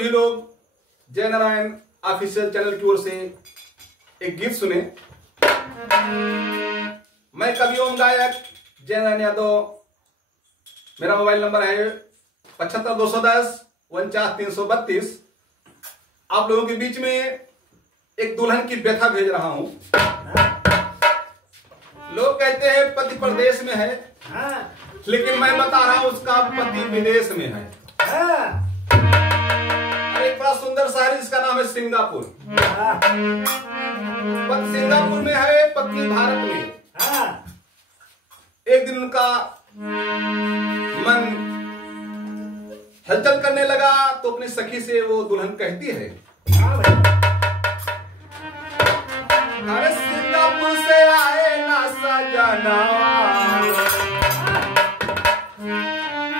सभी लोग जय नारायण ऑफिशियल चैनल की ओर से एक गीत सुने। मैं कवि ओम गायक जय नारायण यादव। मेरा मोबाइल नंबर है 75 210 49 332। आप लोगों के बीच में एक दुल्हन की व्यथा भेज रहा हूं। लोग कहते हैं पति प्रदेश में है, लेकिन मैं बता रहा हूं उसका पति विदेश में है। एक बड़ा सुंदर शहर जिसका नाम है सिंगापुर। पति सिंगापुर में है, पत्नी भारत में। एक दिन उनका मन हलचल करने लगा तो अपनी सखी से वो दुल्हन कहती है, अरे सिंगापुर से आए ना सजना,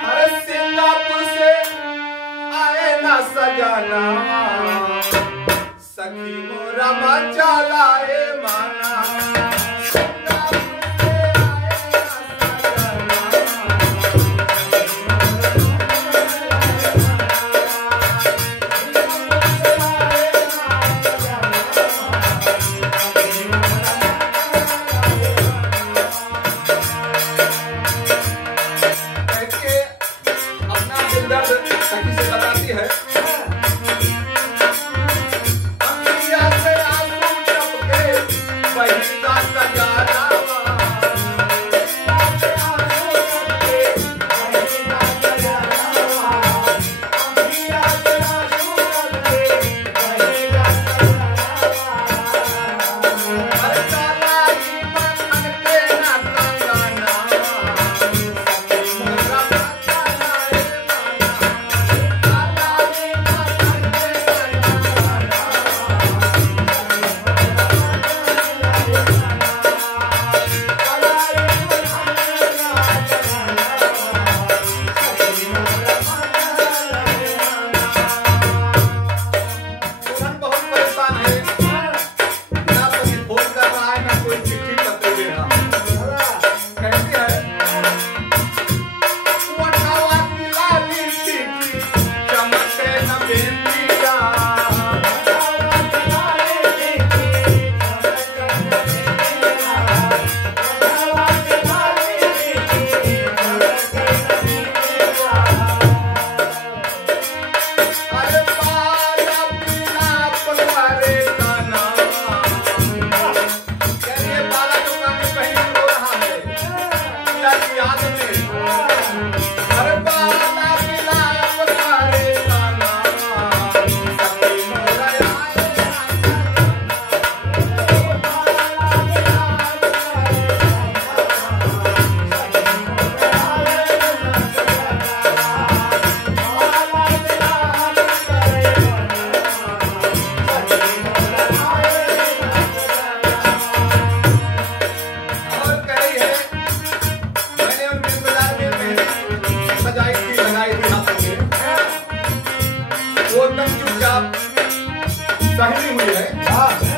अरे सिंगापुर से आए ना सजना, सखी मोरा बच्चा लाए माना। सखी से बताती है, वो एकदम चुपचाप सहमी हुई है।